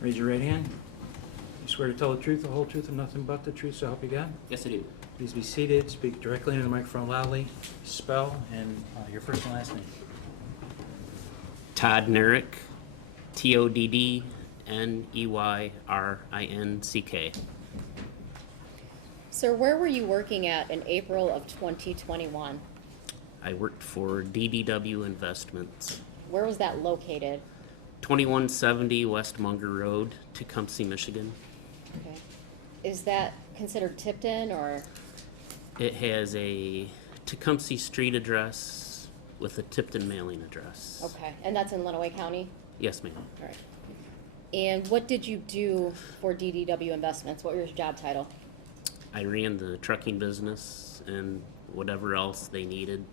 Raise your right hand. You swear to tell the truth, the whole truth, and nothing but the truth, so help you God? Yes, I do. Please be seated. Speak directly into the microphone loudly. Spell and your first and last name. Todd Neyrinck, Toddneyrinck. Sir, where were you working at in April of 2021? I worked for DDW Investments, Where was that located? 2170 West Munger Road, Tecumseh, Michigan. Okay. Is that considered Tipton or? It has a Tecumseh Street address with a Tipton mailing address. Okay, and that's in Lenawee County? Yes, ma'am. All right. And what did you do for DDW Investments? What was your job title? I ran the trucking business and whatever else they needed.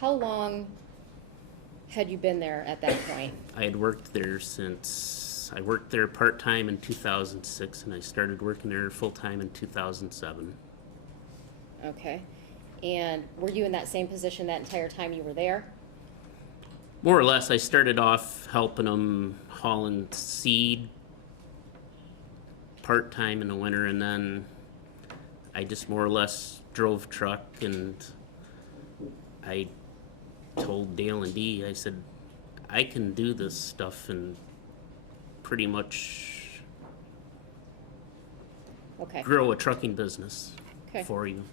How long had you been there at that point? I had worked there since, I worked there part-time in 2006 and I started working there full-time in 2007. Okay. And were you in that same position that entire time you were there? More or less, I started off helping them hauling seed part-time in the winter, and then I just more or less drove truck, and I told Dale and Dee, I said, I can do this stuff and pretty much Okay. grow a trucking business Okay. for you.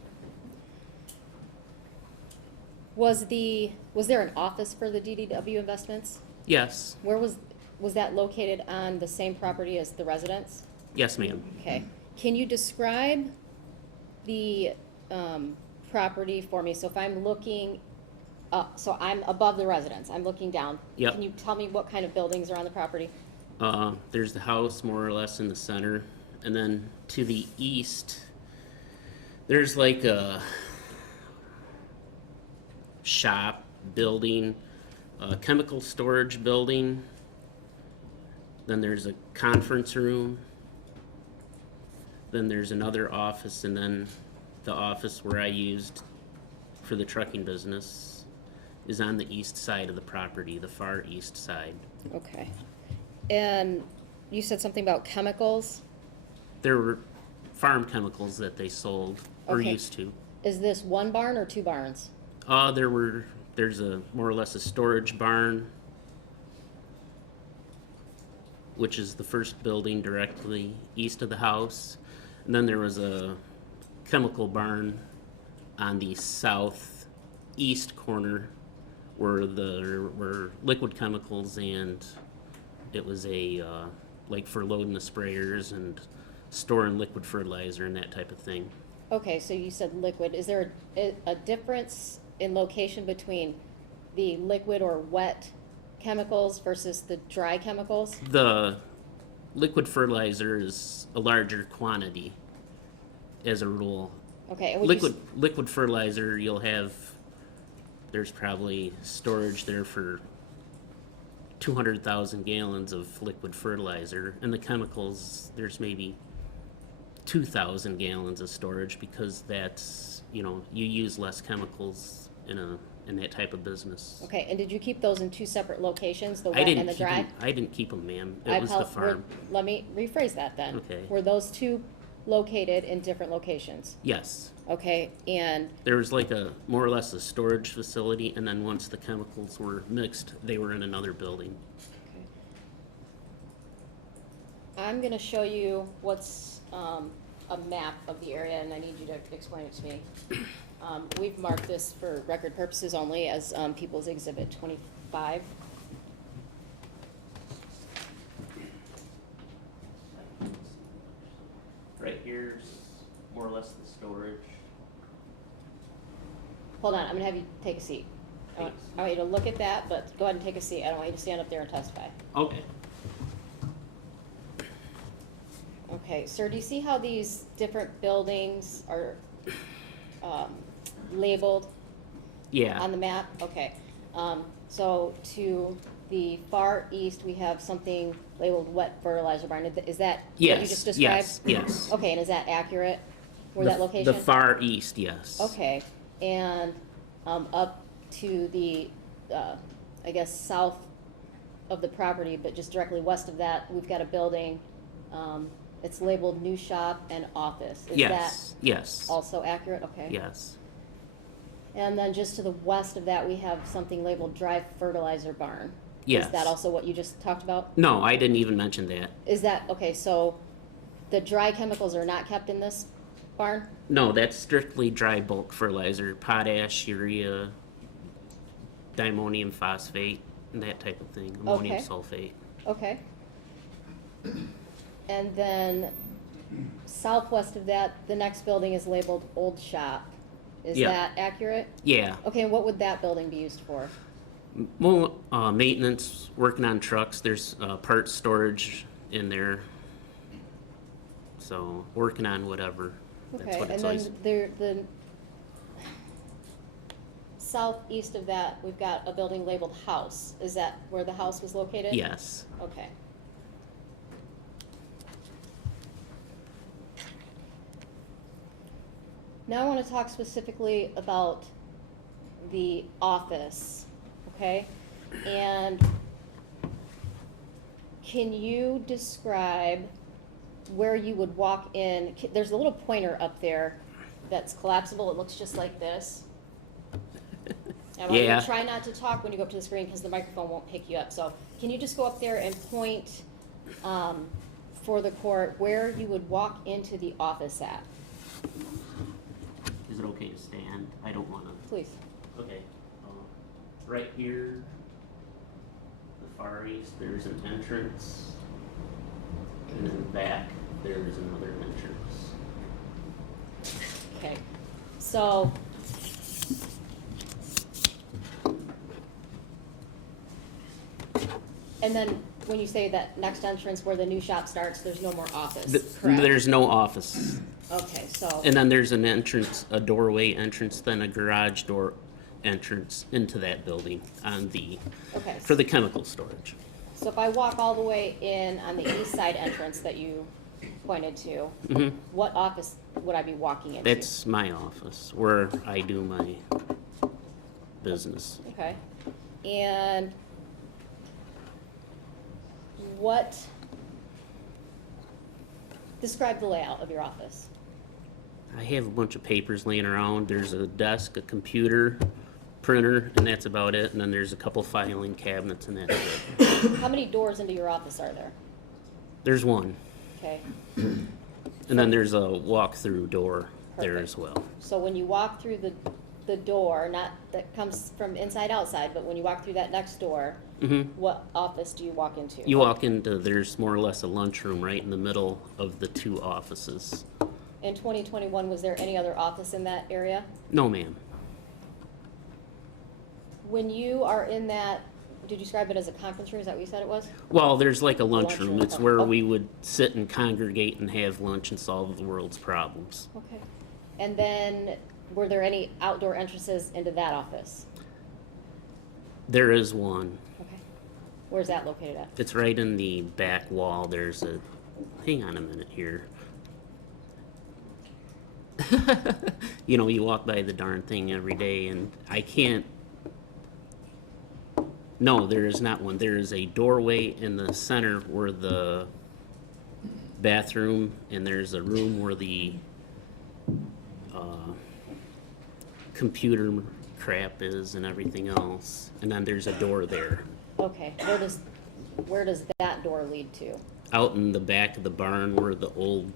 Was there an office for the DDW Investments? Yes, Where was that located on the same property as the residence? yes, ma'am. Okay. Can you describe the property for me? So if I'm looking up, so I'm above the residence, I'm looking down. Yep. Can you tell me what kind of buildings are on the property? There's the house more or less in the center, and then to the east, there's like a shop building, a chemical storage building, then there's a conference room, then there's another office, and then the office where I used for the trucking business is on the east side of the property, the far east side. Okay. And you said something about chemicals? There were farm chemicals that they sold or Okay. used to. Is this one barn or two barns? There's a more or less a storage barn, which is the first building directly east of the house. And then there was a chemical on the southeast corner where there were liquid chemicals, and it was like for loading the sprayers and storing liquid fertilizer and that type of thing. Okay, so you said liquid. Is there a difference in location between the liquid or wet chemicals versus the dry chemicals? The liquid fertilizer is a larger quantity as a rule. Okay. And would you Liquid fertilizer, there's probably storage there for 200,000 gallons of liquid fertilizer, and the chemicals, there's maybe 2,000 gallons of storage, because that's, you use less chemicals in that type of business. Okay, and did you keep those in two separate locations, the I wet didn't and the keep dry? 'em- I didn't keep them, ma'am. It was the farm. Let me rephrase that then. Okay. Were those two located in different locations? Yes. Okay, and, There was like more or less a storage facility, and then once the chemicals were mixed, they were in another building. okay. I'm gonna show you what's, a map of the area, and I need you to explain it to me. We've marked this for record purposes only as, People's Exhibit 25. Right here's more or less the storage. Hold on, I'm gonna have you take a seat. I want you to look at that, but go ahead and take a seat. I don't want you to stand up there and testify. Okay. Okay, sir, do you see how these different buildings are labeled Yeah. on the map? Okay. So to the far east, we have something labeled wet fertilizer barn. Is that what you Yes. just described? Yes. Okay, and is that accurate? Where that location? The far east, yes. Okay, and up to the, I guess, of the property, but just directly west of that, we've got a building, it's labeled new shop and office. Is Yes, that yes, also accurate? Okay. yes. And then just to the west of that, we have something labeled dry fertilizer barn. Yes. Is that also what you just talked about? No, I didn't even mention that. Is that, okay, so the dry chemicals are not kept in this barn? No, that's strictly dry bulk fertilizer, potash, urea, diammonium phosphate, and that type of thing, ammonium Okay. sulfate. Okay. And then southwest of that, the next building is labeled old shop. Is Yeah. that accurate? Yeah, Okay, and what would that building be used for? more maintenance, working on trucks. There's parts storage in there, so working on whatever. That's Okay, what and it's then always. the southeast of that, we've got a building labeled house. Is that where the house was located? Yes. Okay. Now I want to talk specifically about the office, okay? And can you describe where you would walk in? There's a little pointer up there that's collapsible. It looks just like this. I want you Yeah. to try not to talk when you go up to the screen because the microphone won't pick you up. So can you just go up there and point for the court where you would walk into the office at? Is it okay to stand? I don't want to. Please. Okay. Right here, the far east, there's an entrance, and then back there's another entrance. Okay. So and then when you say that next entrance where the new shop starts, there's no more office, correct? There's no office. Okay, so, And then there's an entrance, a doorway entrance, then a garage door entrance into that building on the, okay. for the chemical storage. So if I walk all the way in on the east side entrance that you pointed to, Hmm. what office would I be walking into? That's my office where I do my business. Okay. And what, describe the layout of your office. I have a bunch of papers laying around. There's a desk, a computer, printer, and that's about it. And then there's a couple filing cabinets, and that's it. How many doors into your office are there? There's one. Okay. And then there's a walk-through door there Perfect. as well. So when you walk through the door, not that comes from inside outside, but when you walk through that next door, Hmm. what office do you walk into? You walk into, there's more or less a lunchroom right in the middle of the two offices. In 2021, was there any other office in that area? No, ma'am. When you are in that, did you describe it as a conference room? Is that what you said it was? Well, there's like a lunchroom. lunchroom. It's where Oh. we would sit and congregate and have lunch and solve the world's problems. Okay. And then, were there any outdoor entrances into that office? There is one. Okay. Where's that located at? It's right in the back wall. There's a, hang on a minute here. You know, you walk by the darn thing every day and I can't. No, there is not one. There is a doorway in the center where the bathroom, and there's a room where the computer crap is and everything else. And then there's a door there. Okay. Where does that door lead to? Out in the back of the barn where the old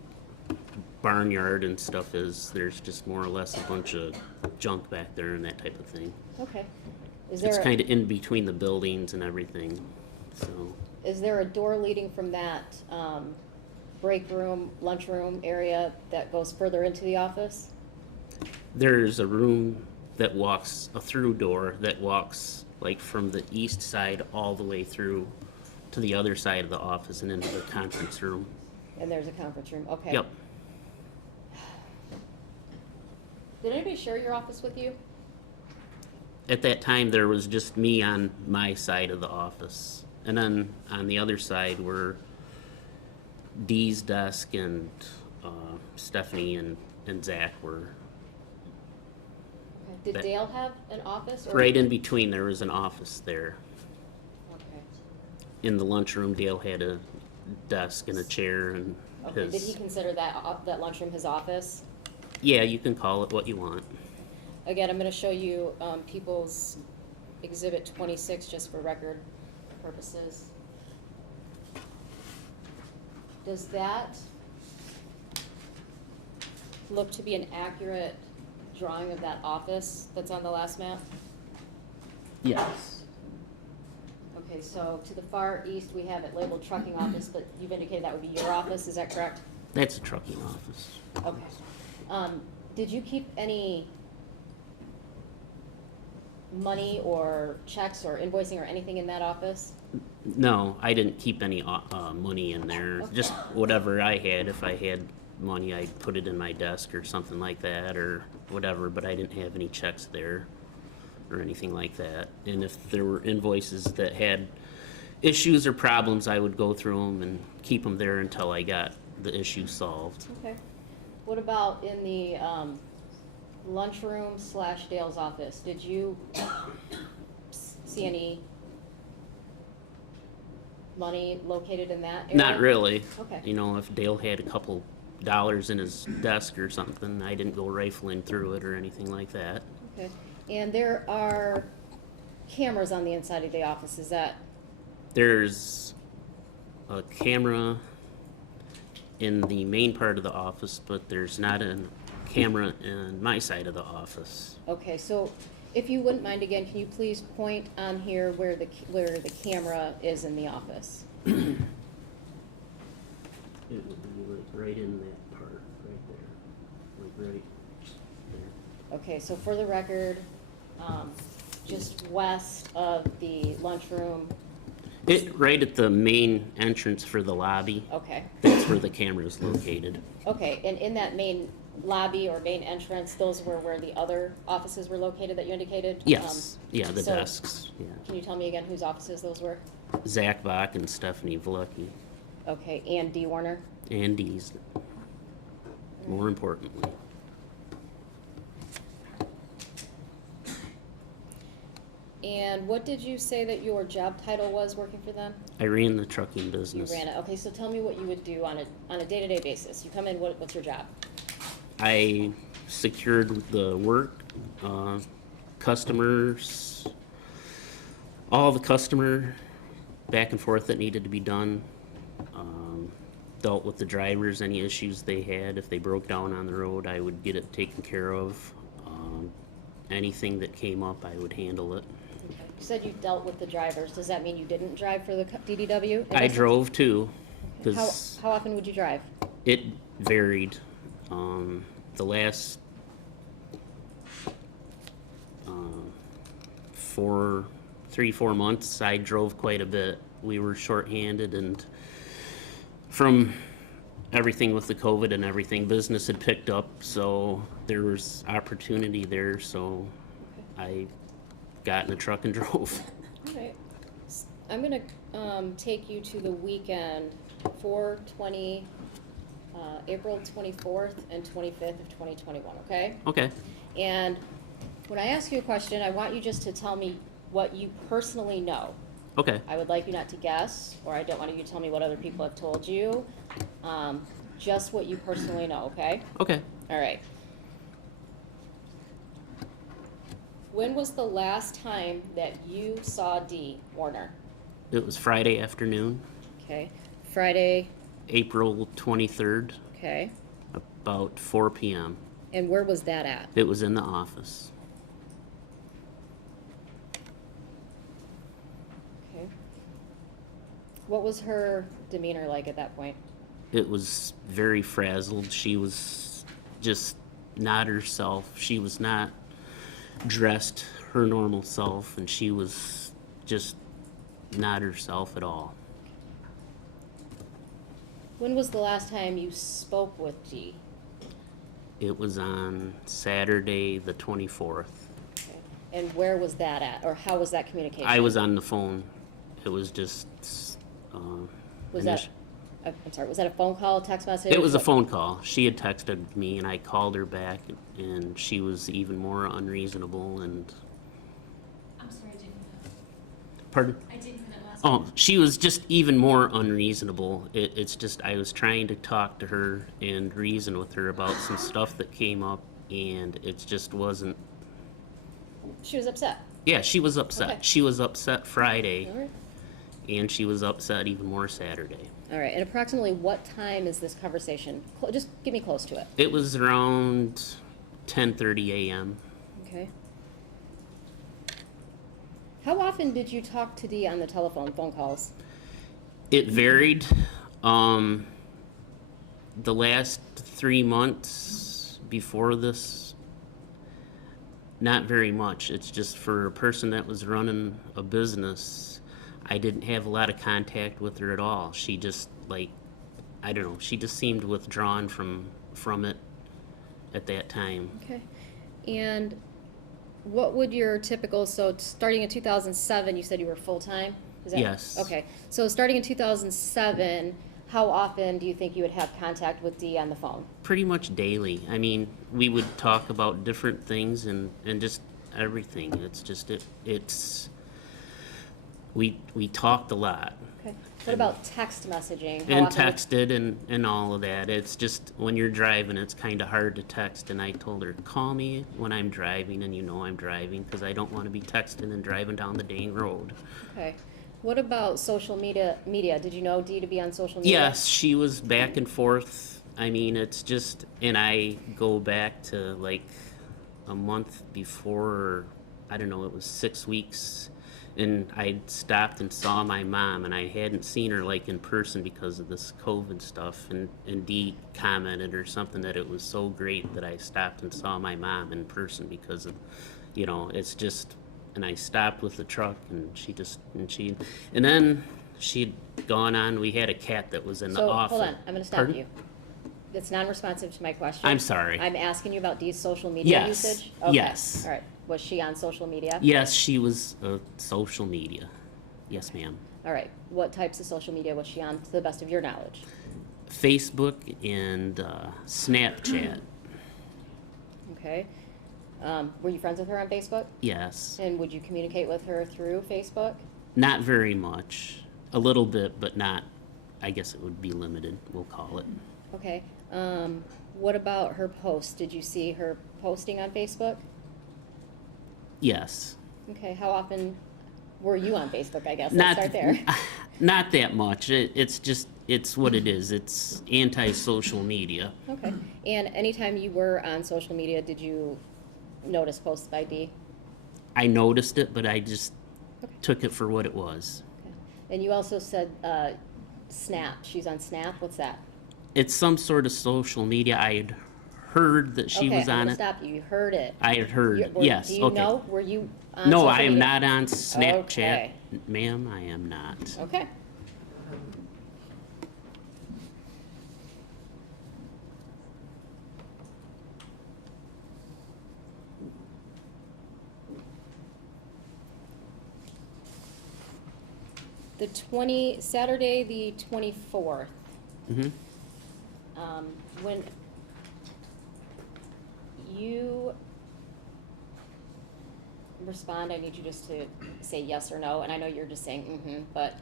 barnyard and stuff is, there's just more or less a bunch of junk back there and that type of thing. Okay. It's Is kind of in between the buildings and everything, so. there a door leading from that break room, lunchroom area that goes further into the office? There's a room that walks, a through door that walks like from the east side all the way through to the other side of the office and into the conference room. And there's a conference room, okay. Yep. Did anybody share your office with you? At that time, there was just me on my side of the office. And then on the other side were Dee's desk and Stephanie and Zach were Okay. Did That- Dale have an office? Or? right in between. There was an office there. Okay. in the lunchroom, Dale had a desk and a chair and Okay, did he his, consider that lunchroom his office? yeah, you can call it what you want. Again, I'm gonna show you, People's Exhibit 26, just for record purposes. Does that look to be an accurate drawing of that office that's on the last map? Yes. Okay, so to the far east, we have it labeled trucking office, but you've indicated that would be your office, is that correct? That's a trucking office. Okay. Did you keep any money or checks or invoicing or anything in that office? No, I didn't keep any money in there. Okay. Just whatever I had. If I had money, I'd put it in my desk or something like that or whatever, but I didn't have any checks there or anything like that. And if there were invoices that had issues or problems, I would go through them and keep them there until I got the issue solved. Okay. What about in the lunchroom / Dale's office? Did you see any money located in that area? Not really. Okay. You know, if Dale had a couple dollars in his desk or something, I didn't go rifling through it or anything like that. Okay. And there are cameras on the inside of the office, is that? There's a camera in the main part of the office, but there's not a camera in my side of the office. Okay, so if you wouldn't mind again, can you please point on here where the camera is in the office? It would be like right in that part, right there, like right there. Okay, so for the record, just west of the lunchroom, Right at the main entrance for the lobby. okay. That's where the camera is located. Okay, and in that main lobby or main entrance, those were where the other offices were located that you indicated? Yes, yeah, the so- desks, yeah. Can you tell me again whose offices those were? Zach Bach and Stephanie Vlucky, Okay, and Dee Warner? and Dee's, more importantly. And what did you say that your job title was working for them? I ran the trucking You business. ran it. Okay, so tell me what you would do on a day-to-day basis. You come in, what's your job? I secured the work, customers, all the customer back and forth that needed to be done. Dealt with the drivers, any issues they had. If they broke down on the road, I would get it taken care of. Anything that came up, I would handle it. You said you dealt with the drivers. Does that mean you didn't drive for the DDW? I drove too, How, because how often would you drive? it varied. The last 3-4 months, I drove quite a bit. We were shorthanded, and from everything with the COVID and everything, business had picked up, so there was opportunity there, so I got in a truck and drove. All right. I'm gonna take you to the weekend, April 24th and 25th of 2021, okay? Okay, And when I ask you a question, I want you just to tell me what you personally know. okay, I would like you not to guess, or I don't want you to tell me what other people have told you. Just what you personally know, okay? okay. All right. When was the last time that you saw Dee Warner? It was Friday afternoon, Okay. Friday, April 23rd, okay. about 4 p.m. And where was that at? It was in the office. Okay. What was her demeanor like at that point? It was very frazzled. She was just not herself. She was not dressed her normal self, and she was just not herself at all. When was the last time you spoke with Dee? It was on Saturday, the 24th. Okay. And where was that at, or how was that communication? I was on the phone. It was just. Was that, I'm sorry, was that a phone call, text message? It was a phone call. She had texted me, and I called her back, and she was even more unreasonable. And I'm sorry, I didn't know. pardon? I didn't know that last Oh, she was just even more unreasonable. It's just I was trying to talk to her and reason with her about some stuff that came up, and it just wasn't. She was upset. Yeah, she was upset. Okay. She was upset Friday, All right. and she was upset even more Saturday. All right, and approximately what time is this conversation? Just give me close to it. It was around 10:30 a.m. Okay. How often did you talk to Dee on the phone calls? It varied. The last 3 months before this, not very much. It's just for a person that was running a business, I didn't have a lot of contact with her at all. She just, like, I don't know, she just seemed withdrawn from it at that time. Okay. And what would your typical, so starting in 2007, you said you were full-time? Is that- Yes. Okay. So starting in 2007, how often do you think you would have contact with Dee on the phone? Pretty much daily. I mean, we would talk about different things and just everything. It's just, we talked a lot. Okay. What about text messaging? How And often would- texted and all of that. It's just when you're driving, it's kind of hard to text. And I told her, call me when I'm driving, and you know I'm driving, because I don't want to be texting and driving down the dang road. Okay. What about social media? Did you know Dee to be on social media? Yes, she was back and forth. I mean, it's just, and I go back to like a month before, I don't know, it was 6 weeks. And I stopped and saw my mom, and I hadn't seen her like in person because of this COVID stuff. And Dee commented or something that it was so great that I stopped and saw my mom in person because of, you know, it's just. And I stopped with the truck, and and then she'd gone on. We had a cat that was in the So, office. hold on, I'm gonna stop Pardon? you. It's non-responsive to my question. I'm sorry. I'm asking you about Dee's social media Yes. usage? Okay. Yes. All right. Was she on social media? Yes, she was social media. Yes, ma'am. All right. What types of social media was she on, to the best of your knowledge? Facebook and Snapchat. Okay. Were you friends with her on Facebook? Yes. And would you communicate with her through Facebook? Not very much. A little bit, but not. I guess it would be limited, we'll call it. Okay. What about her posts? Did you see her posting on Facebook? Yes. Okay. How often were you on Facebook, I guess? Let's Not, start there. not that much. It's what it is. It's anti-social media. Okay. And anytime you were on social media, did you notice posts by Dee? I noticed it, but I just Okay. took it for what it was. Okay. And you also said Snap. She's on Snap. What's that? It's some sort of social media. I had heard that she was I'm on gonna it. stop you. You heard it. I had heard, Yes. yes. Do you Okay. know? Were you on No, social I am media? not on Snapchat. Okay. Ma'am, I am not. Okay. Saturday the 24th, Hmm. when you respond, I need you just to say yes or no, and I know you're just saying mm-hmm, but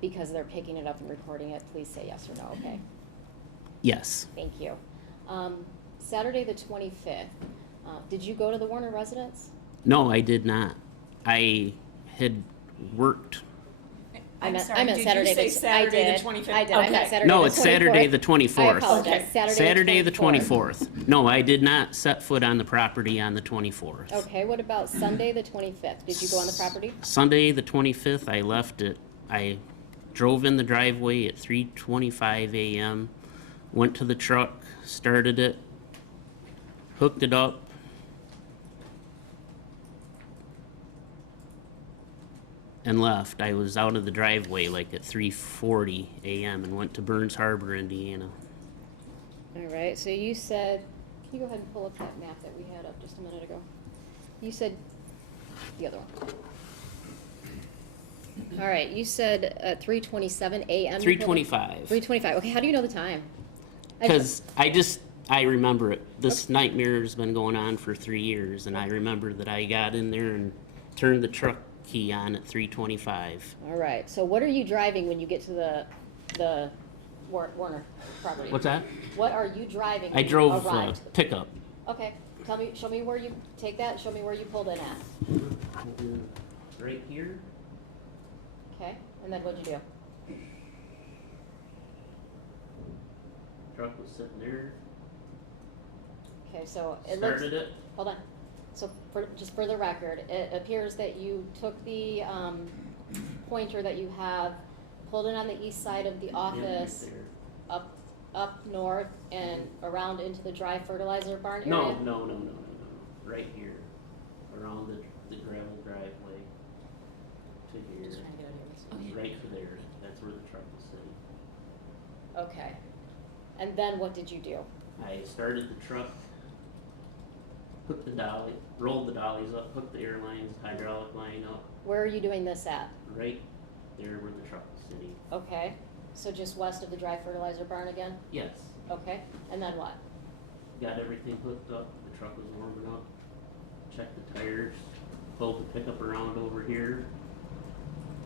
because they're picking it up and recording it, please say yes or no, okay? Yes. Thank you. Saturday the 25th, did you go to the Warner residence? No, I did not. I had worked. I meant sorry, did Saturday. you say Saturday I the 25th? I did. I meant Okay. Saturday No, the it's Saturday 24th. the 24th. I apologize. Okay. Saturday the 24th. 24th. No, I did not set foot on the property on the 24th. Okay, what about Sunday the 25th? Did you go on the property? Sunday the 25th, I left it. I drove in the driveway at 3:25 a.m., went to the truck, started it, hooked it up, and left. I was out of the driveway like at 3:40 a.m. and went to Burns Harbor, Indiana. All right, so you said, can you go ahead and pull up that map that we had up just a minute ago? You said, the other one. All right, you said at 3:27 a.m. 3:25. 3:25, okay, how do you know the time? Because I remember it. This nightmare has been going on for 3 years, and I remember that I got in there and turned the truck key on at 3:25. All right, so what are you driving when you get to the Warner property? What's that? What are you driving? I when you drove arrived? pickup. Okay, show me where you take that, show me where you pulled in at. Right here. Okay, and then what'd you do? Truck was sitting there. Okay, so it looks. Started it. Hold on. So just for the record, it appears that you took the pointer that you have, pulled it on the east side of the office, Yeah, up north and around into the dry fertilizer barn area? No. Right here. Around the gravel driveway to here. Just trying to get out of here. Right to there. That's where the truck was sitting. Okay. And then what did you do? I started the truck, hooked the dolly, rolled the dollies up, hooked the air lines, hydraulic line up, Where are you doing this at? right there where the truck was sitting. Okay. So just west of the dry fertilizer barn again? Yes. Okay. And then what? Got everything hooked up, the truck was warming up, checked the tires, pulled the pickup around over here,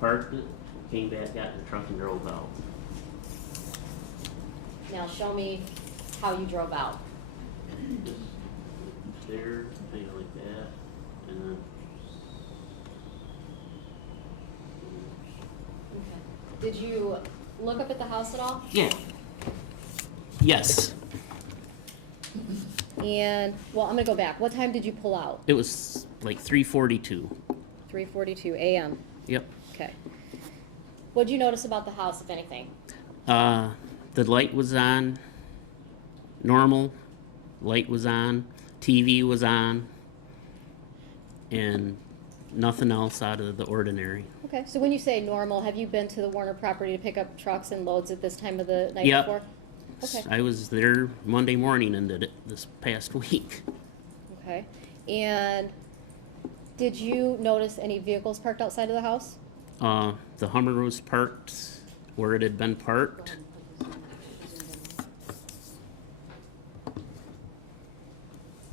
parked it, came back out in the truck and drove out. Now show me how you drove out. Just there, thing like that, and then. Okay. Did you look up at the house at all? Yeah. Yes. And, well, I'm gonna go back. What time did you pull out? It was like 3:42. 3:42 a.m. Yep. Okay. What'd you notice about the house, if anything? The light was on, normal, light was on, TV was on, and nothing else out of the ordinary. Okay, so when you say normal, have you been to the Warner property to pick up trucks and loads at this time of the night Yep. before? Okay, I was there Monday morning and did it this past week. okay. And did you notice any vehicles parked outside of the house? The Hummer was parked where it had been parked.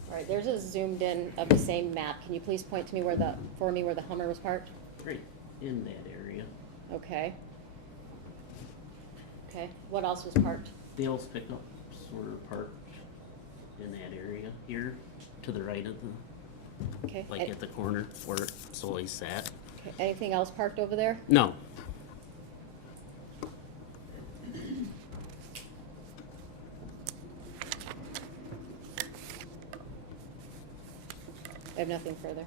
All right, there's a zoomed in of the same map. Can you please point to me where the Hummer was parked? Right in that area. Okay. Okay, what else was parked? Dale's pickups were parked in that area here, to the right of the, Okay. like at the corner where it's always sat. Okay, anything else parked over there? No. I have nothing further.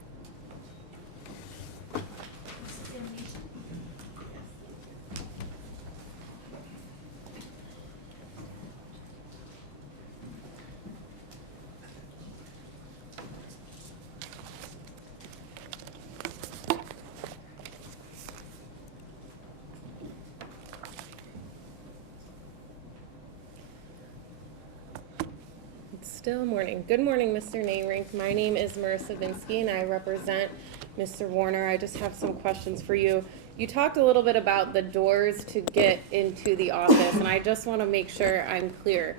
It's still morning. Good morning, Mr. Neyrinck. My name is Marissa Vinsky, and I represent Mr. Warner. I just have some questions for you. You talked a little bit about the doors to get into the office, and I just want to make sure I'm clear.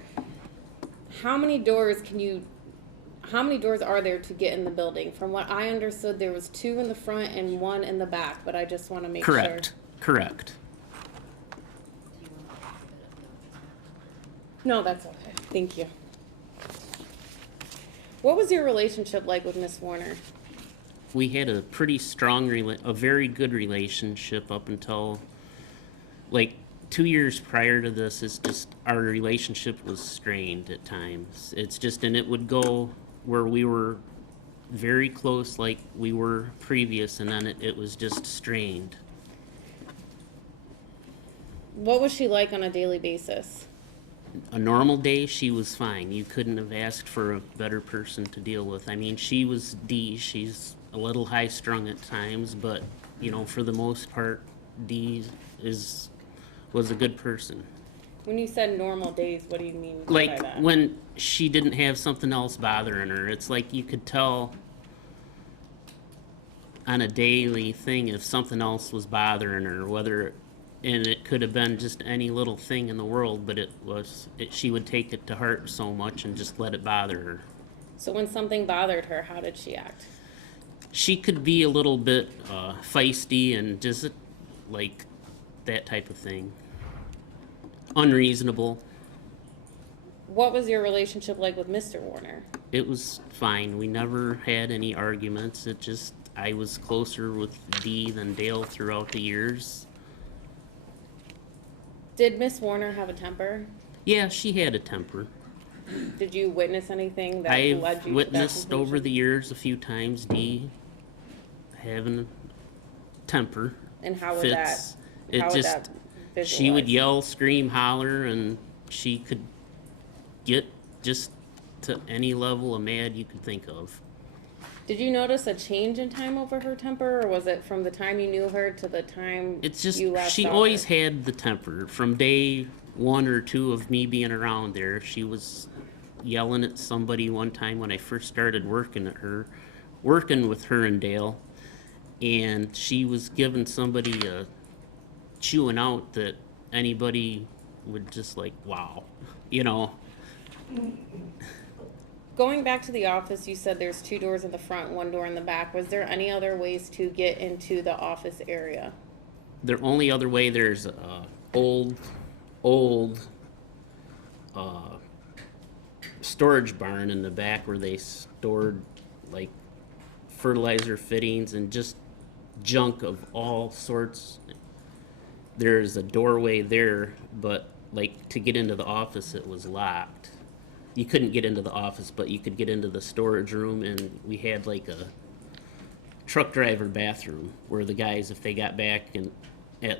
How many doors are there to get in the building? From what I understood, there was 2 in the front and 1 in the back, but I just want to make sure. Correct. No, that's okay. Thank you. What was your relationship like with Miss Warner? We had a pretty strong, a very good relationship up until, like, 2 years prior to this. It's just, our relationship was strained at times. It's just, and it would go where we were very close like we were previous, and then it was just strained. What was she like on a daily basis? A normal day, she was fine. You couldn't have asked for a better person to deal with. I mean, she was Dee. She's a little high-strung at times, but, you know, for the most part, Dee was a good person. When you said normal days, what do you mean by Like, that? when she didn't have something else bothering her, it's like you could tell on a daily thing if something else was bothering her, and it could have been just any little thing in the world, but she would take it to heart so much and just let it bother her. So when something bothered her, how did she act? She could be a little bit feisty and just like that type of thing. Unreasonable. What was your relationship like with Mr. Warner? It was fine. We never had any arguments. It just, I was closer with Dee than Dale throughout the years. Did Miss Warner have a temper? Yeah, she had a temper. Did you witness anything that led I've you to that witnessed over conclusion? the years a few times Dee having a temper. And how would fits. that? It How would just, that she would visualize? yell, scream, holler, and she could get just to any level of mad you could think of. Did you notice a change in time over her temper, or was it from the time you knew her to the time It's just, you last she saw always her? had the temper. From day 1 or 2 of me being around there, she was yelling at somebody one time when I first started working with her and Dale, and she was giving somebody a chewing out that anybody would just like, wow, you know. Going back to the office, you said there's 2 doors in the front, 1 door in the back. Was there any other ways to get into the office area? The only other way, there's a old storage barn in the back where they stored like fertilizer fittings and just junk of all sorts. There's a doorway there, but like to get into the office, it was locked. You couldn't get into the office, but you could get into the storage room, and we had like a truck driver bathroom where the guys, if they got back and at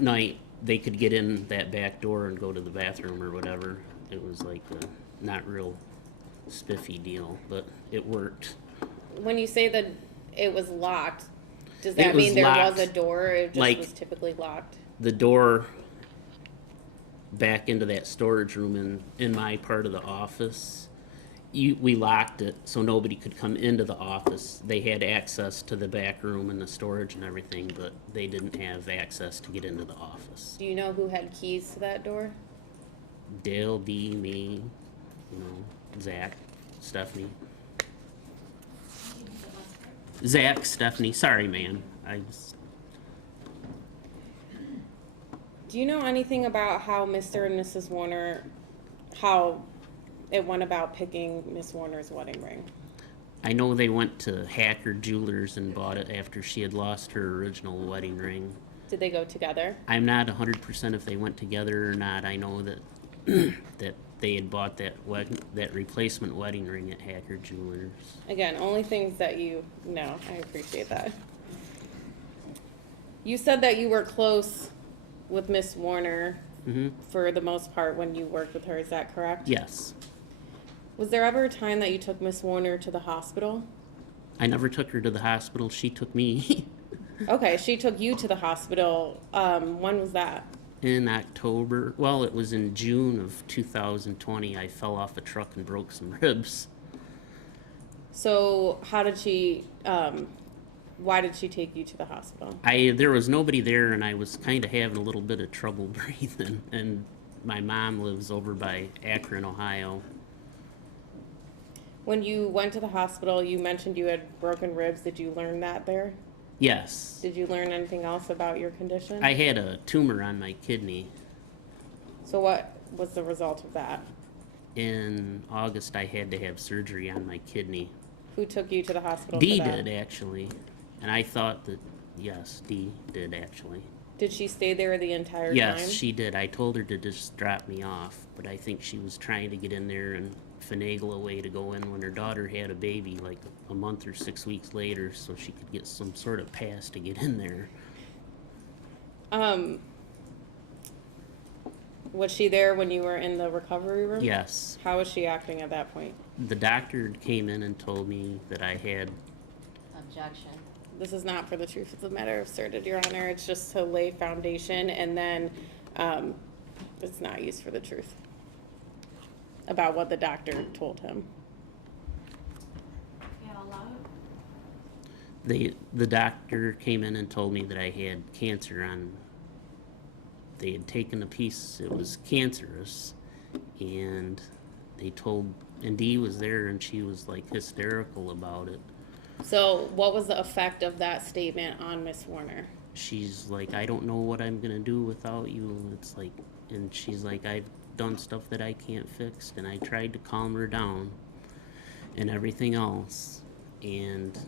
night, they could get in that back door and go to the bathroom or whatever. It was like a not real spiffy deal, but it worked. When you say that it was locked, does It that was mean there was a locked, door, or it just like- was typically locked? The door back into that storage room in my part of the office, we locked it so nobody could come into the office. They had access to the back room and the storage and everything, but they didn't have access to get into the office. Do you know who had keys to that door? Dale, Dee, me, you know, Zach, Stephanie. Zach, Stephanie, sorry man. Do you know anything about how Mr. and Mrs. Warner, how it went about picking Miss Warner's wedding ring? I know they went to Hacker Jewelers and bought it after she had lost her original wedding ring. Did they go together? I'm not 100% if they went together or not. I know that that they had bought that replacement wedding ring at Hacker Jewelers. Again, only things that you know. I appreciate that. You said that you were close with Miss Warner Mm-hmm. for the most part when you worked with her. Is that correct? Yes. Was there ever a time that you took Miss Warner to the hospital? I never took her to the hospital. She took me. Okay, she took you to the hospital. When was that? In October. Well, it was in June of 2020. I fell off a truck and broke some ribs. So how did she, why did she take you to the hospital? There was nobody there, and I was kind of having a little bit of trouble breathing. And my mom lives over by Akron, Ohio. When you went to the hospital, you mentioned you had broken ribs. Did you learn that there? Yes. Did you learn anything else about your condition? I had a tumor on my kidney. So what was the result of that? In August, I had to have surgery on my kidney. Who took you to the hospital Dee for that? did, actually. And I thought that, yes, Dee did, actually. Did she stay there the entire time? Yes, she did. I told her to just drop me off, but I think she was trying to get in there and finagle a way to go in when her daughter had a baby, like a month or 6 weeks later, so she could get some sort of pass to get in there. Was she there when you were in the recovery room? Yes. How was she acting at that point? The doctor came in and told me that I had, Objection. This is not for the truth of the matter asserted, Your Honor. It's just to lay foundation, and then it's not used for the truth about what the doctor told him. Yeah, allow it. the doctor came in and told me that I had cancer on, they had taken a piece, it was cancerous, and they told, and Dee was there and she was like hysterical about it. So what was the effect of that statement on Miss Warner? She's like, I don't know what I'm gonna do without you. It's like, and she's like, I've done stuff that I can't fix, and I tried to calm her down and everything else, and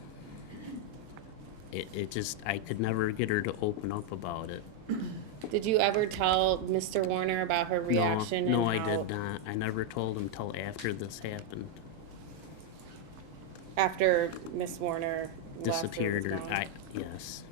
it just, I could never get her to open up about it. Did you ever tell Mr. Warner about her reaction? No, and I how, did not. I never told him till after this happened. After Miss Warner Disappeared, left or or was gone? yes.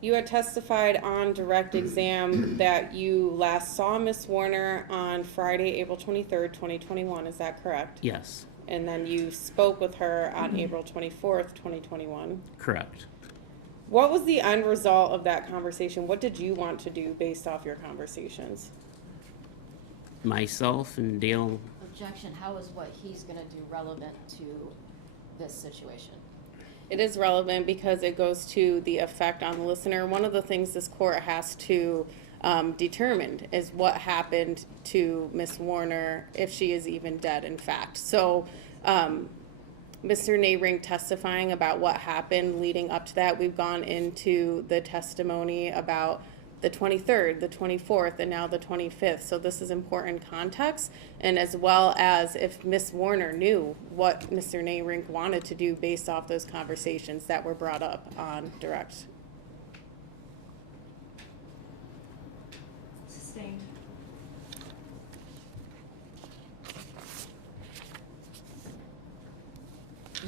You had testified on direct exam that you last saw Miss Warner on Friday, April 23rd, 2021. Is that correct? Yes, And then you spoke with her on April 24th, 2021. correct. What was the end result of that conversation? What did you want to do based off your conversations? Myself and Dale, Objection, how is what he's gonna do relevant to this situation? It is relevant because it goes to the effect on the listener. One of the things this court has to determine is what happened to Miss Warner, if she is even dead, in fact. So, Mr. Neyrinck testifying about what happened leading up to that, we've gone into the testimony about the 23rd, the 24th, and now the 25th. So this is important context, and as well as if Miss Warner knew what Mr. Neyrinck wanted to do based off those conversations that were brought up on direct. Sustained.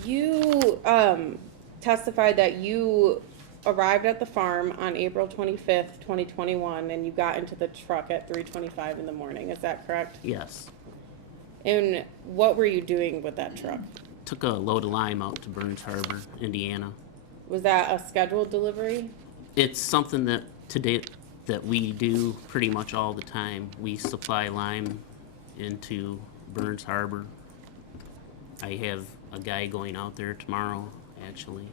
You testified that you arrived at the farm on April 25th, 2021, and you got into the truck at 3:25 in the morning. Is that correct? yes. And what were you doing with that truck? Took a load of lime out to Burns Harbor, Indiana. Was that a scheduled delivery? It's something that today that we do pretty much all the time. We supply lime into Burns Harbor. I have a guy going out there tomorrow, actually,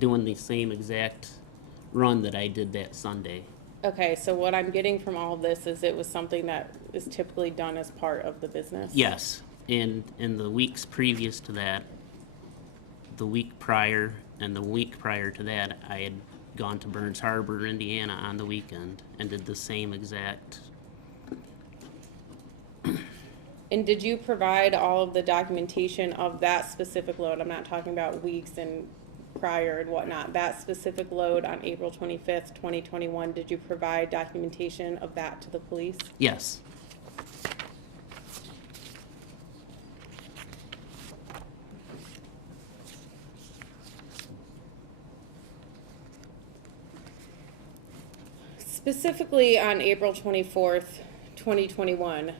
doing the same exact run that I did that Sunday. Okay, so what I'm getting from all of this is it was something that is typically done as part of the business? Yes, and in the weeks previous to that, the week prior and the week prior to that, I had gone to Burns Harbor, Indiana on the weekend and did the same exact. And did you provide all of the documentation of that specific load? I'm not talking about weeks and prior and whatnot. That specific load on April 25th, 2021, did you provide documentation of that to the police? Yes, Specifically on April 24th, 2021,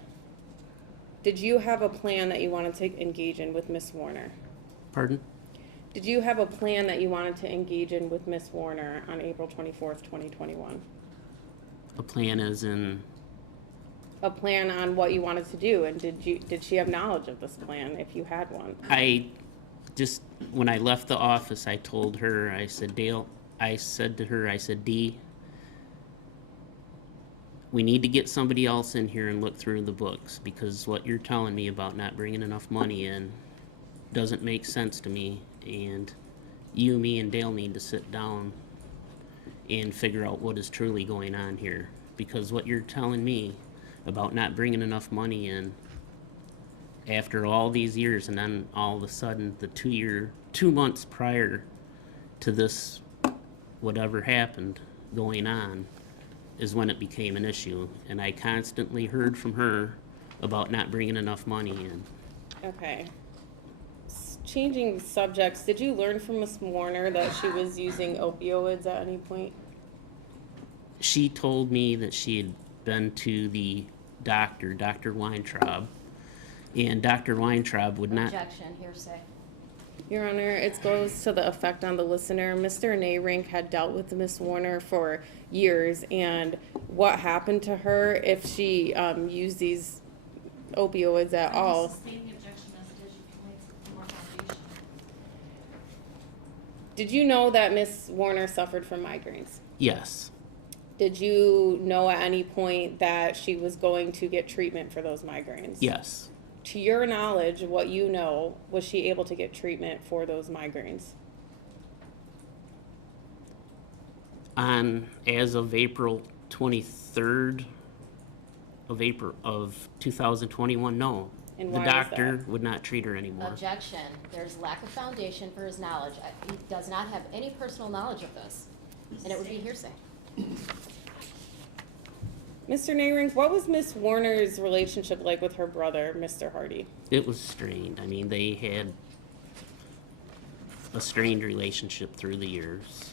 did you have a plan that you wanted to engage in with Miss Warner? pardon? Did you have a plan that you wanted to engage in with Miss Warner on April 24th, 2021? A plan as in, A plan on what you wanted to do, and did she have knowledge of this plan, if you had one? I just, when I left the office, I told her, I said, Dale, I said to her, I said, Dee, we need to get somebody else in here and look through the books, because what you're telling me about not bringing enough money in doesn't make sense to me, and you, me, and Dale need to sit down and figure out what is truly going on here, because what you're telling me about not bringing enough money in after all these years, and then all of a sudden the 2 months prior to this, whatever happened going on, is when it became an issue. And I constantly heard from her about not bringing enough money in. Okay. Changing subjects, did you learn from Miss Warner that she was using opioids at any point? She told me that she had been to the doctor, Dr. Weintraub, and Dr. Weintraub would not. Objection, hearsay. Your Honor, it goes to the effect on the listener. Mr. Neyrinck had dealt with Miss Warner for years, and what happened to her if she used these opioids at all? Sustain the objection as it is, you can wait for more foundation. Did you know that Miss Warner suffered from migraines? Yes, Did you know at any point that she was going to get treatment for those migraines? yes, to your knowledge, what you know, was she able to get treatment for those migraines? As of April 23rd of 2021, no. And The why was doctor that? would not treat her anymore. Objection. There's lack of foundation for his knowledge. He does not have any personal knowledge of this, and it would be hearsay. Mr. Neyrinck, what was Miss Warner's relationship like with her brother, Mr. Hardy? It was strained. I mean, they had a strained relationship through the years.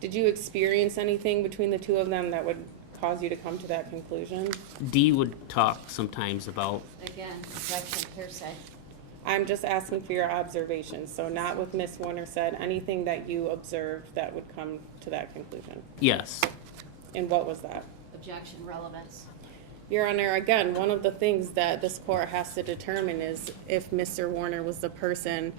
Did you experience anything between the two of them that would cause you to come to that conclusion? Dee would talk sometimes about, Again, objection, hearsay. I'm just asking for your observations, so not what Miss Warner said, anything that you observed that would come to that conclusion. yes, And what was that? Objection, relevance. Your Honor, again, one of the things that this court has to determine is if Mr. Warner was the person,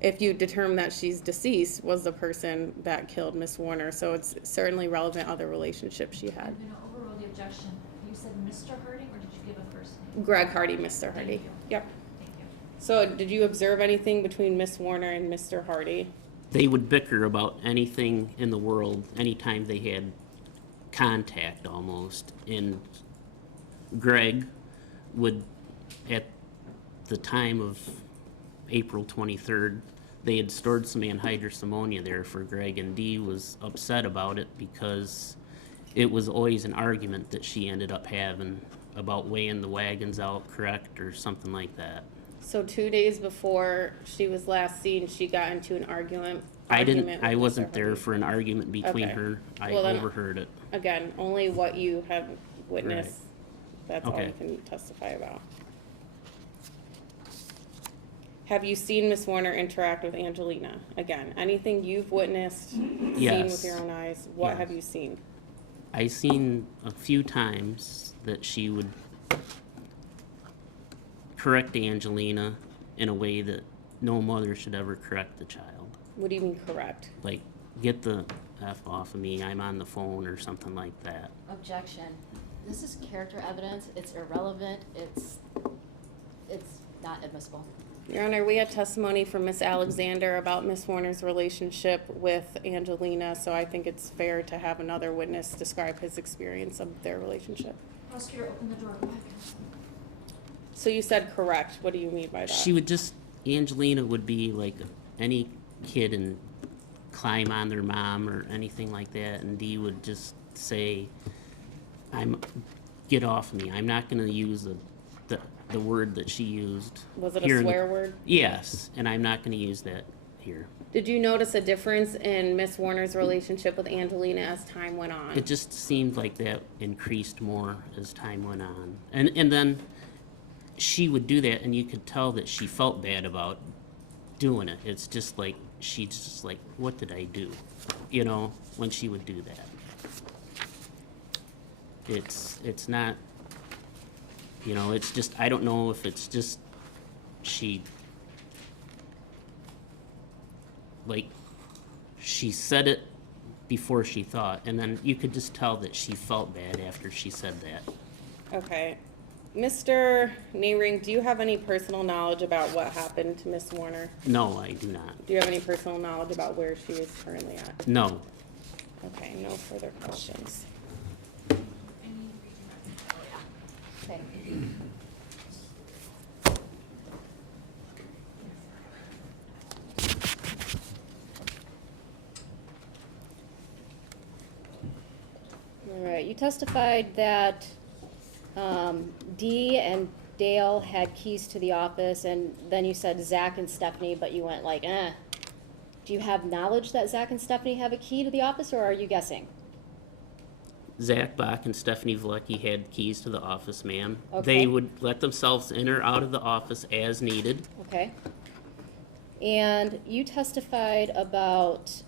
if you determine that she's deceased, was the person that killed Miss Warner. So it's certainly relevant other relationships she had. I'm gonna overrule the objection. You said Mr. Harding, or did you give a first name? Greg Hardy, Mr. Hardy. Thank you. Yep. Thank you. So did you observe anything between Miss Warner and Mr. Hardy? they would bicker about anything in the world anytime they had contact almost. And Greg would, at the time of April 23rd, they had stored some anhydrous ammonia there for Greg, and Dee was upset about it because it was always an argument that she ended up having about weighing the wagons out correct or something like that. So 2 days before she was last seen, she got into an argument. I with wasn't Mr. there Hardy. for an argument between Okay. her. I Well, then- overheard it. Again, only what you have witnessed. That's all Okay. you can testify about. Have you seen Miss Warner interact with Angelina? Again, anything you've witnessed, seen with Yes. your own eyes, what Yes. have you seen? I seen a few times that she would correct Angelina in a way that no mother should ever correct the child. What do you mean correct? Like, get the F off of me, I'm on the phone, or something like that. Objection. This is character evidence. It's irrelevant. It's not admissible. Your Honor, we had testimony from Miss Alexander about Miss Warner's relationship with Angelina, so I think it's fair to have another witness describe his experience of their relationship. Prosecutor, open the door. Go ahead. So you said correct. What do you mean by that? She would just, Angelina would be like any kid and climb on their mom or anything like that, and Dee would just say, get off me, I'm not gonna use the word that she used. Was it here a in the- swear word? Yes, and I'm not gonna use that here. Did you notice a difference in Miss Warner's relationship with Angelina as time went on? It just seemed like that increased more as time went on. And then she would do that, and you could tell that she felt bad about doing it. It's just like, she's just like, what did I do? You know, when she would do that. It's not, you know, it's just, I don't know if it's just she, like, she said it before she thought, and then you could just tell that she felt bad after she said that. Okay. Mr. Neyrinck, do you have any personal knowledge about what happened to Miss Warner? No, I do not. Do you have any personal knowledge about where she is currently at? No. Okay, no further questions. I need to read your record. Okay. All right, you testified that Dee and Dale had keys to the office, and then you said Zach and Stephanie, but you went like, eh. Do you have knowledge that Zach and Stephanie have a key to the office, or are you guessing? Zach Bach and Stephanie Vlecki had keys to the office, ma'am. Okay. They would let themselves in or out of the office as needed. Okay. And you testified about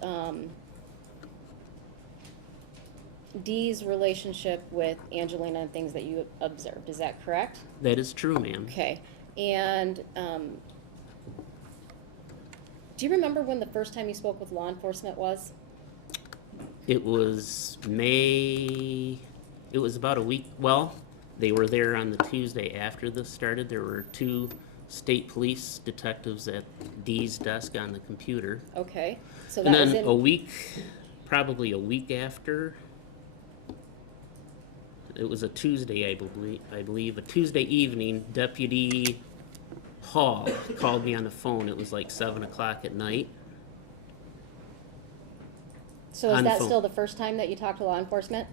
Dee's relationship with Angelina and things that you observed. Is that correct? That is true, ma'am. Okay. And do you remember when the first time you spoke with law enforcement was? It was May, it was about a week, well, They were there on the Tuesday after this started. There were 2 state police detectives at Dee's desk on the computer. Okay, so And that was then in. a week, probably a week after, it was a Tuesday, I believe, a Tuesday evening, Deputy Hall called me on the phone. It was like 7 o'clock at night. So is on the that phone. still the first time that you talked to law enforcement?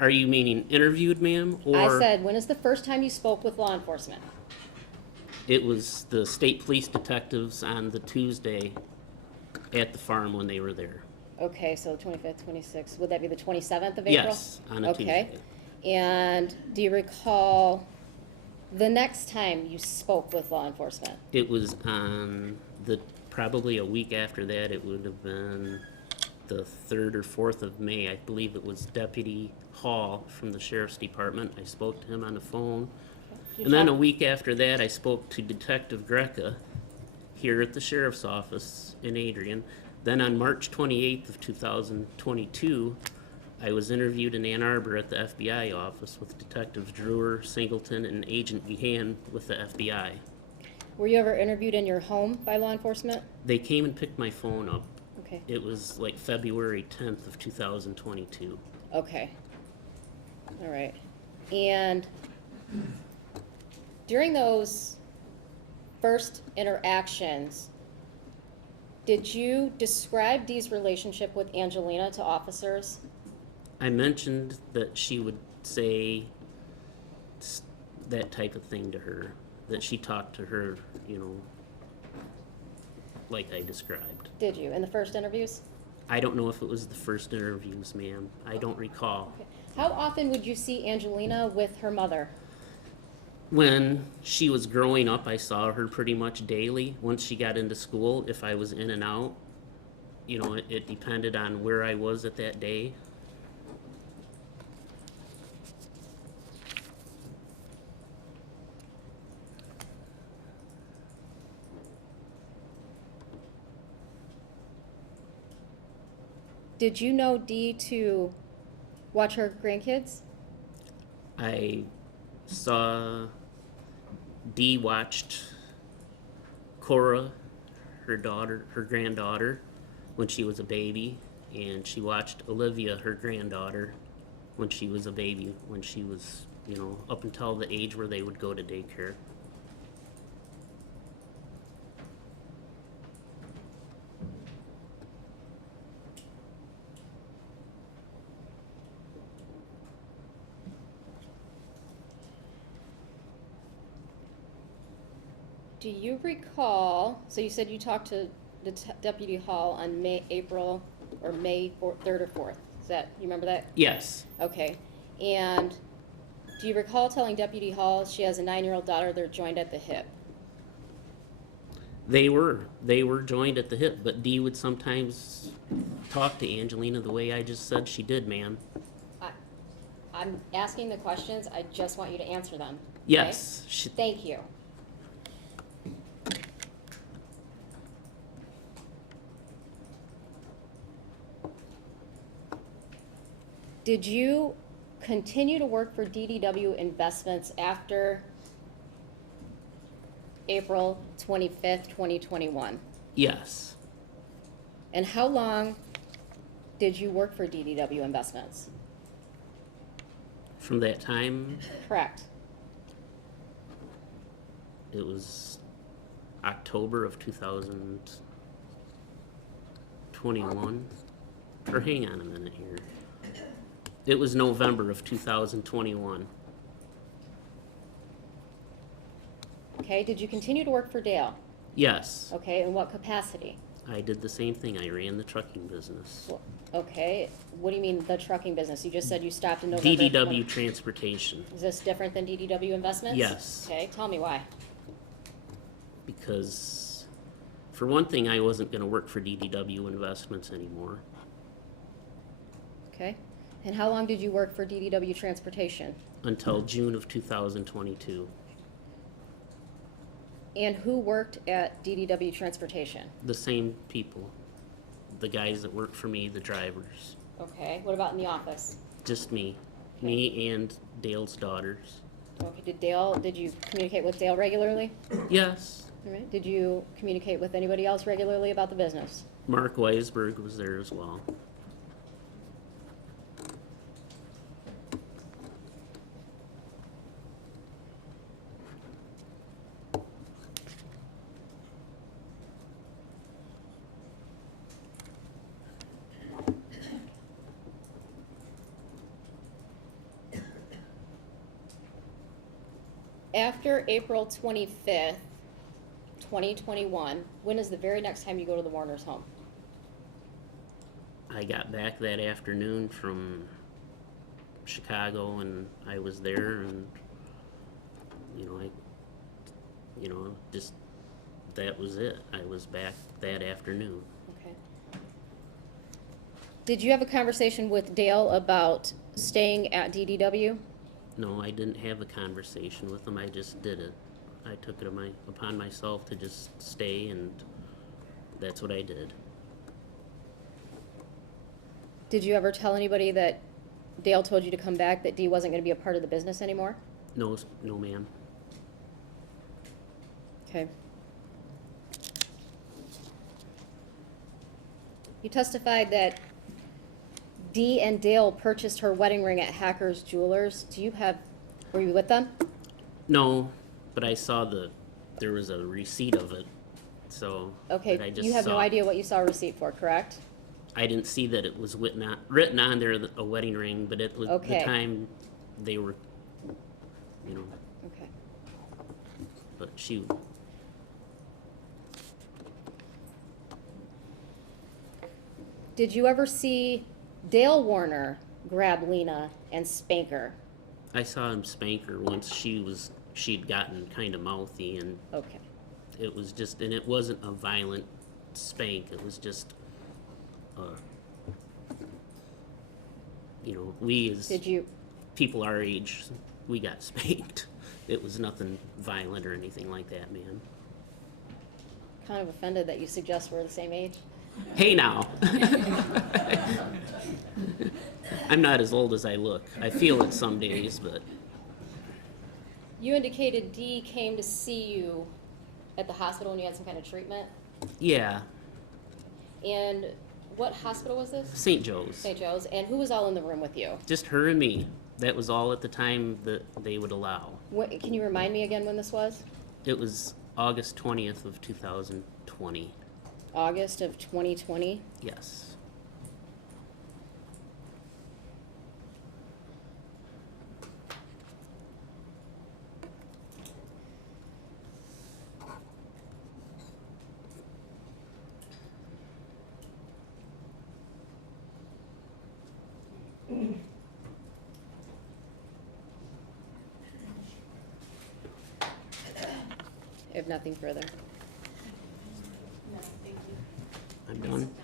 Are you meaning interviewed, ma'am? Or I said, when is the first time you spoke with law enforcement? it was the state police detectives on the Tuesday at the farm when they were there? Okay, so 25th, 26th, would that be the 27th of April? Yes, on a Okay. Tuesday. And do you recall the next time you spoke with law enforcement? It was on probably a week after that. It would have been the 3rd or 4th of May. I believe it was Deputy Hall from the Sheriff's Department. I spoke to him on the phone. You And then a talked- week after that, I spoke to Detective Greca here at the Sheriff's Office in Adrian. Then on March 28th of 2022, I was interviewed in Ann Arbor at the FBI office with Detectives Drewer, Singleton, and Agent Gehan with the FBI. Were you ever interviewed in your home by law enforcement? They came and picked my phone up. Okay, It was like February 10th of 2022. okay. All right. And during those first interactions, did you describe Dee's relationship with Angelina to officers? I mentioned that she would say that type of thing to her, that she talked to her, like I described. Did you, in the first interviews? I don't know if it was the first interviews, ma'am. I don't recall. Okay. How often would you see Angelina with her mother? When she was growing up, I saw her pretty much daily. Once she got into school, if I was in and out, it depended on where I was at that day. Did you know Dee to watch her grandkids? I saw Dee watched Cora, her granddaughter, when she was a baby, and she watched Olivia, her granddaughter, when she was a baby, when she was, up until the age where they would go to daycare. Do you recall, so you said you talked to Deputy Hall on May 3rd or 4th. Is that, you remember that? Yes, Okay. And do you recall telling Deputy Hall she has a 9-year-old daughter, they're joined at the hip? they were joined at the hip, but Dee would sometimes talk to Angelina the way I just said she did, ma'am. I'm asking the questions, I just want you to answer them. okay? Yes, Thank you. Did you continue to work for DDW Investments after April 25th, 2021? yes. And how long did you work for DDW Investments? From that time, Correct. it was October of 2021. Or hang on a minute here. It was November of 2021. Okay, did you continue to work for Dale? Yes, Okay, in what capacity? I did the same thing. I ran the trucking business. Okay, what do you mean the trucking business? You just said you stopped in November. of DDW Transportation, Is this different than DDW Investments? Yes. Okay, tell me why. because for one thing, I wasn't going to work for DDW Investments anymore. Okay, and how long did you work for DDW Transportation? Until June of 2022. And who worked at DDW Transportation? The same people, the guys that work for me, the drivers, Okay, what about in the office? just me. Me and Dale's daughters. Okay, did you communicate with Dale regularly? Yes. All right, did you communicate with anybody else regularly about the business? Mark Weisberg was there as well. After April 25th, 2021, when is the very next time you go to the Warner's home? I got back that afternoon from Chicago and I was there and, just, that was it. I was back that afternoon. Okay. Did you have a conversation with Dale about staying at DDW? No, I didn't have a conversation with him. I just did it. I took it upon myself to just stay, and that's what I did. Did you ever tell anybody that Dale told you to come back, that Dee wasn't going to be a part of the business anymore? No, no, ma'am. Okay. You testified that Dee and Dale purchased her wedding ring at Hackers Jewelers. Were you with them? No, but I saw there was a receipt of it, so. Okay, that I just you have no saw. idea what you saw a receipt for, correct? I didn't see that it was written on there, a wedding ring, but it was Okay. the time they were, Okay. but she, Did you ever see Dale Warner grab Lena and spank her? I saw him spank her once. She'd gotten kind of mouthy, and Okay. it was just, and it wasn't a violent spank. It was just, we as Did you, people our age, we got spanked. It was nothing violent or anything like that, man. kind of offended that you suggest we're the same age? Hey now. I'm not as old as I look. I feel it some days, but You indicated Dee came to see you at the hospital when you had some kind of treatment. yeah, And what hospital was this? St. Joe's. St. Joe's. And who was all in the room with you? Just her and me. That was all at the time that they would allow. Can you remind me again when this was? It was August 20th of 2020. August of 2020? Yes. I have nothing further. I'm done.